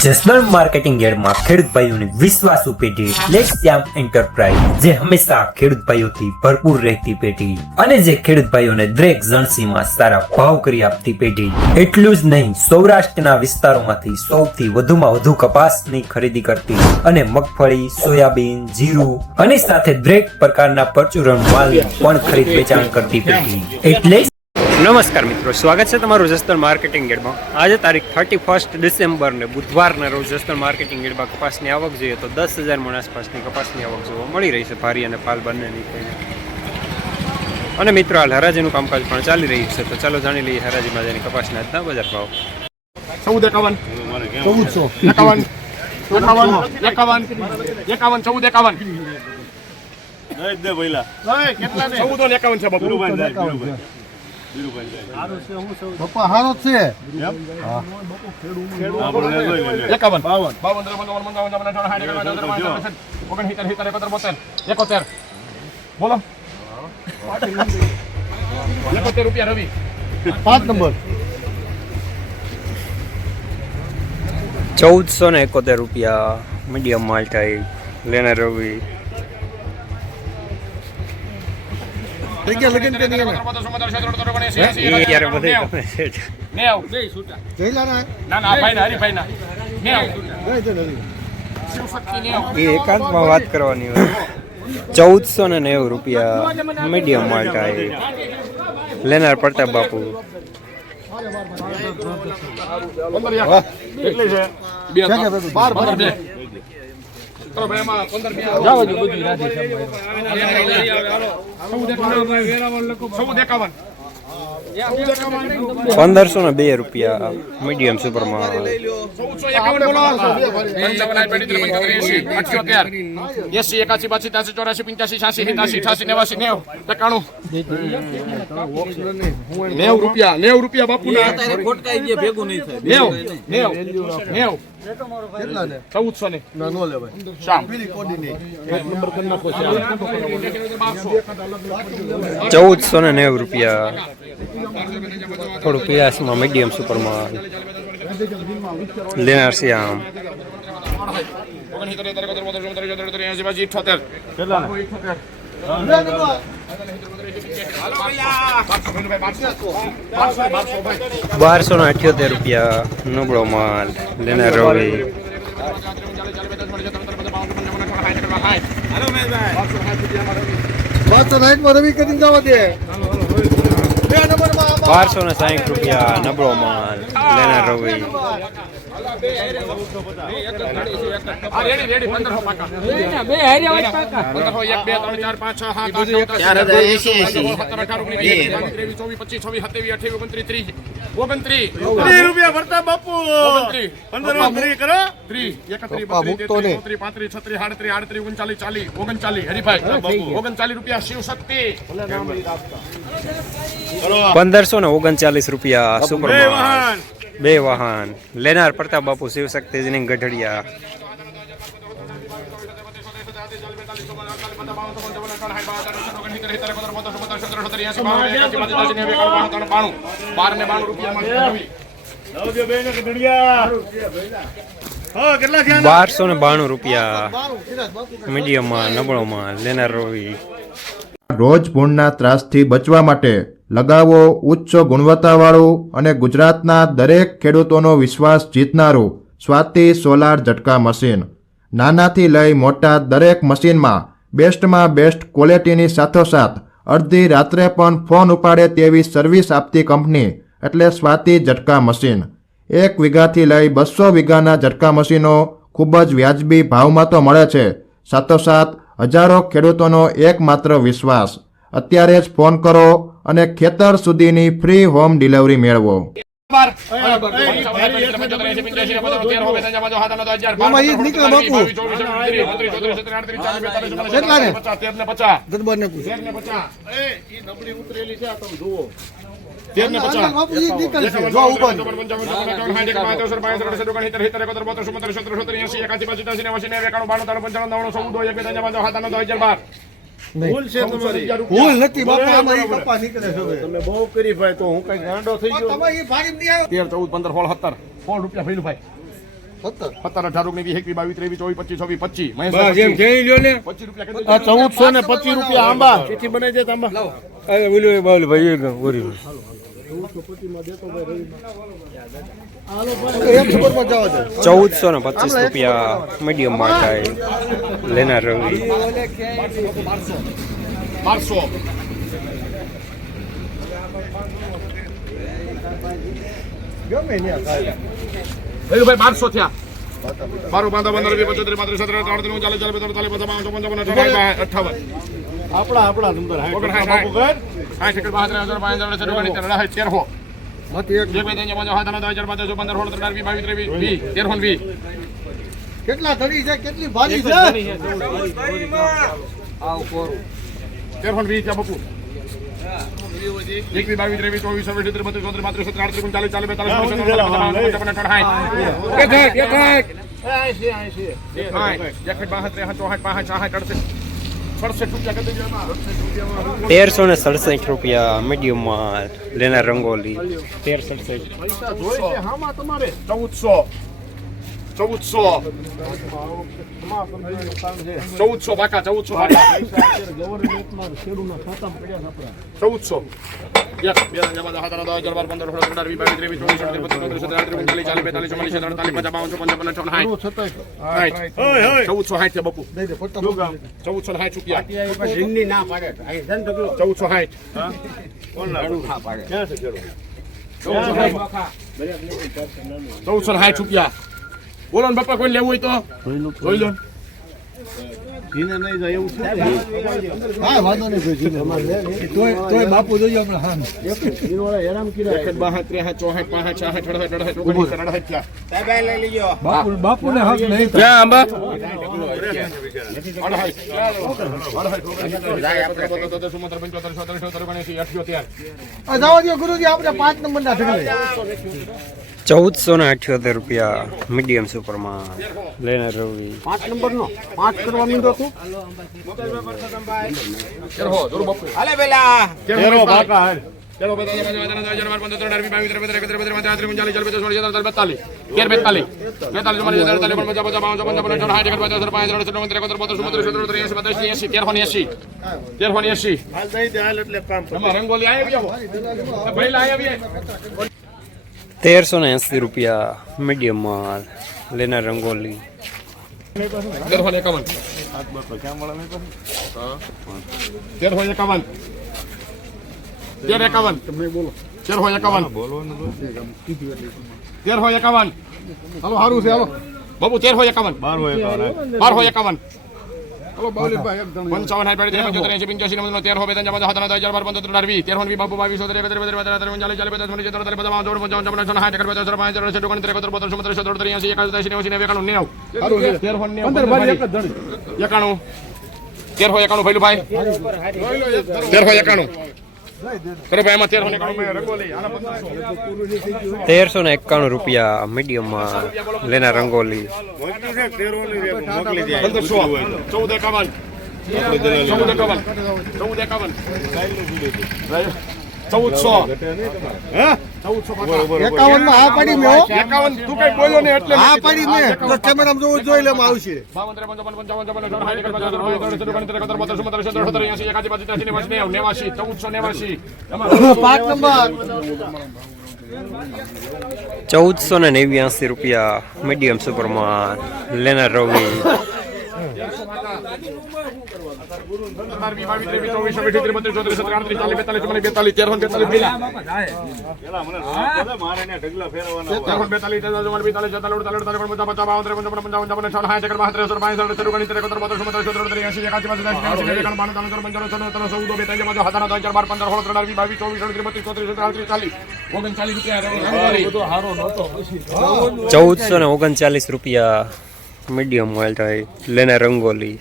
Jasdan marketing યાર્ડમાં ખેડૂત ભાઈઓની વિશ્વાસુ પેઢી લેક્સયામ એન્ટરપ્રાઇઝ, જે હંમેશા ખેડૂત ભાઈઓથી ભરપૂર રહેતી પેઢી અને જે ખેડૂત ભાઈઓને દરેક જણસીમાં સારા ભાવ કરી આપતી પેઢી. એટલું જ નહીં, સૌરાષ્ટ્રના વિસ્તારોમાંથી સૌથી વધુમાં વધુ કપાસની ખરીદી કરતી અને મગફળી, સોયાબીન, જીરું અને સાથે દરેક પ્રકારના પરચુરણ માલ પણ ખરીદ વેચાણ કરતી પેઢી. એટલે નમસ્કાર મિત્રો, સ્વાગત છે તમારું જસદણ માર્કેટિંગ યાર્ડમાં. આજે તારીખ 31 ડિસેમ્બર ને બુધવારના રોજ જસદણ માર્કેટિંગ યાર્ડમાં કપાસની આવક જોઈએ તો 10,000 મણ આસપાસની કપાસની આવક જોવા મળી રહી છે, ભારી અને પાલ બંનેની થઈને. અને મિત્રો, હાલ હરાજીનું કામકાજ પણ ચાલી રહ્યું છે, તો ચાલો જાણી લઈએ હરાજીમાં જેની કપાસના આજના બજાર ભાવ. પપ્પા હારો છે. બોલો 71 રૂપિયા રવિ 5 નંબર 1471 રૂપિયા મીડિયમ માલ થાય લેના રવિ. થઈ ગયા લગન કે નહીં ત્યારે બધે ગમે છે. એ એકાંતમાં વાત કરવાની હોય. 1490 રૂપિયા મીડિયમ માલ થાય લેનાર પ્રતાપ બાપુ. ₹1502 રૂપિયા મીડિયમ સુપરમાં. 90 રૂપિયા બાપુ ના ભેગું નહીં થાય. 1400 ને ના નો લે ભાઈ. શામ પીલી કોડી નહીં. એક નંબર કરી નાખો છે. 1490 રૂપિયા થોડું પીળાશમાં મીડિયમ સુપરમાં લેનાર છે આમ. 1278 રૂપિયા નબળો માલ લેનાર રવિ. 560 રવિ કરીને જવા દે. 1260 રૂપિયા નબળો માલ લેનાર રવિ. 1539 રૂપિયા સુપર માલ. 2 વાહન લેનાર પ્રતાપ બાપુ શિવશક્તિજીની ગઢડિયા. 1292 રૂપિયા મીડિયમ માલ નબળો માલ લેનાર રવિ. રોજ ભૂણના ત્રાસથી બચવા માટે લગાવો ઉચ્ચ ગુણવત્તાવાળું અને ગુજરાતના દરેક ખેડૂતોનો વિશ્વાસ જીતનારું સ્વાતિ સોલાર ઝટકા મશીન. નાનાથી લઈ મોટા દરેક મશીનમાં બેસ્ટમાં બેસ્ટ ક્વોલિટીની સાથોસાથ અડધી રાત્રે પણ ફોન ઉપાડે તેવી સર્વિસ આપતી કંપની એટલે સ્વાતિ ઝટકા મશીન. 1 વીઘાથી લઈ 200 વીઘાના ઝટકા મશીનો ખૂબ જ વ્યાજબી ભાવમાં તો મળે છે, સાથોસાથ હજારો ખેડૂતોનો એકમાત્ર વિશ્વાસ. અત્યારે જ ફોન કરો અને ખેતર સુધીની ફ્રી હોમ ડિલિવરી મેળવો. ભૂલ છે તમારી. ભૂલ નથી બાપા, આમાં ઈ કપા નીકળે છે. તમે બહુ કરી ભાઈ, તો હું કઈ ગાંડો થઈ ગયો. તમે ઈ ભારી નહીં આવ્યો. 13, 14, 15, 16, 17 રૂપિયા ભઈલું ભાઈ. 17, 18, 19, 20, 21, 22, 23, 24, 25, 26, 25. બસ એમ જઈ લ્યો ને 25 રૂપિયા કરી આ 1425 રૂપિયા આંબા ચીઠી બનાવી દે આંબા અરે બોલ્યો બાવલી ભાઈ એક ઓરી 1425 રૂપિયા મીડિયમ માટે લેના રવિ 1200. ભાઈ 1200 થયા. 12, 15, 20, 25, 30, 35, 40, 58. આપણા સુંદર કેટલા ધડી છે કેટલી ભારી છે તેરસો ને 67 રૂપિયા મીડિયમ માં લેના રંગોલી 1367 1400 બાકા 1400 બોલો ને બાપા કોઈ લેવું હોય તો જોઈ લો હા વાંધો નહીં તોય બાપુ જોઈએ હમણાં બાપુ ને હક નહીં જવા દો ગુરુજી આપણે 5 નંબર ના ઠગલે 1478 રૂપિયા મીડિયમ સુપરમાં લેના રવિ 5 નંબર નો 5 કરવા માંડો તું હાલે પેલા કેરો બાકા હાલ ચલો રંગોલી આવી 1380 રૂપિયા મીડિયમ માં લેના રંગોલી 1351 હાલો સારું છે હાલો બાબુ 1351 1251 હાલો બાવલીભાઈ એક દણ 55 બાબુ 1391 રૂપિયા મીડિયમ માં લેના રંગોલી 51 માં આ પડી મે 51 તું કઈ બોલ્યો ને એટલે આ પડી મે તો કેમેરામાં જોઈ લેમાં આવશે 5 નંબર 1489 રૂપિયા મીડિયમ સુપરમાં લેના રવિ 1439 રૂપિયા મીડિયમ મોલ થાય લેના રંગોલી